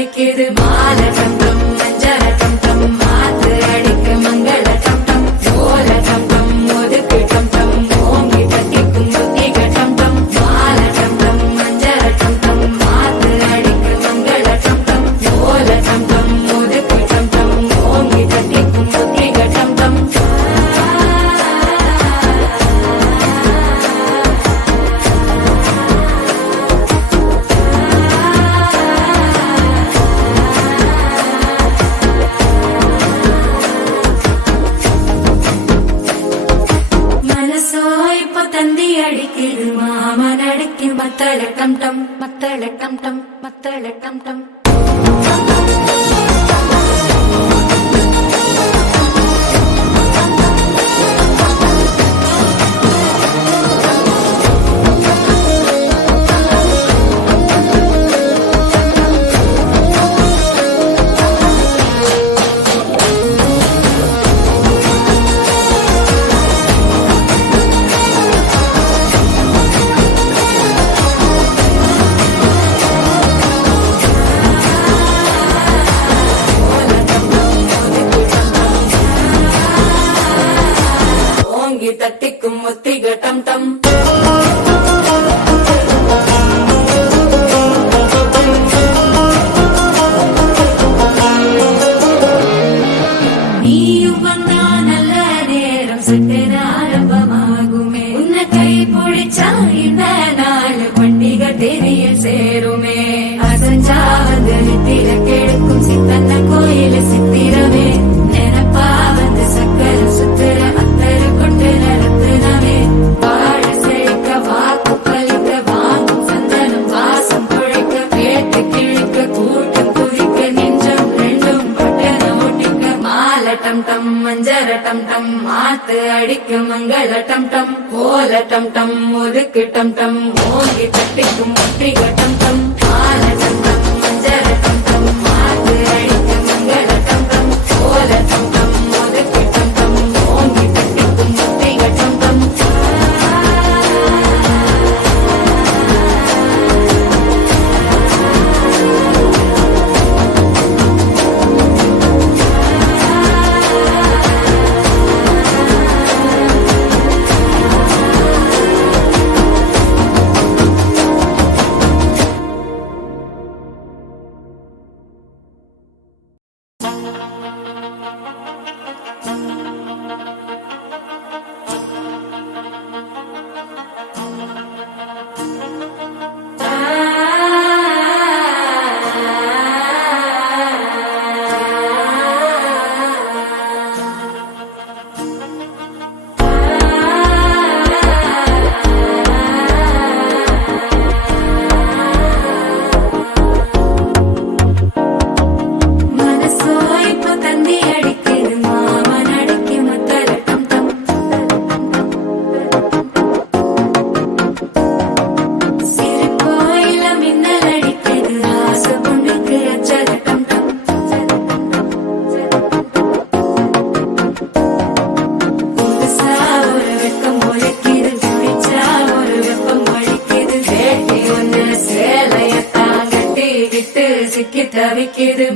தவிக்குது மால டம் டம் மஞ்சள டம் டம் மாத்து அடிக்க மங்கள டம் டம் ஓல டம் டம் ஒதுக்கு டம் டம் ஓங்கி தட்டிக்கும் புத்திக டம் டம் மால டம் டம் மஞ்சள டம் டம் மாத்து அடிக்க மங்கள டம் டம் ஓல டம் டம் ஒதுக்கு டம் டம் ஓங்கி தட்டிக்கும் புத்திக டம் டம் தந்தி அடிக்குது மாமன் அடிக்கு மத்தள டம் டம் மத்தள டம் டம் மத்தள டம் டம் தட்டிக்கும் முத்திக டம் டம் நீயும் வந்தா நல்ல நேரம் சட்டென ஆரம்பமாகுமே உன்னை கை பிடிச்சா இந்த நாள் பண்டிகை தெரியல் சேருமே அசஞ்சா வந்து நித்திர கெடுக்கும் சித்தன்ன கோயில சித்திரமே நினப்பா வந்து சக்கர சுத்திர டம் டம் மஞ்சர டம் டம் மாத்து அடிக்க மங்கள டம் டம் கோல டம் டம் ஒதுக்கு டம் டம் ஓங்கி தட்டிக்கும் முத்திக டம் டம் மால டம் டம் மஞ்சர டம் டம் மாத்து அடிக்க மங்கள டம் டம் கோல டம் டம் ஒதுக்கு டம் டம் ஓங்கி தட்டிக்கும் முத்திக டம் டம் தவிக்குது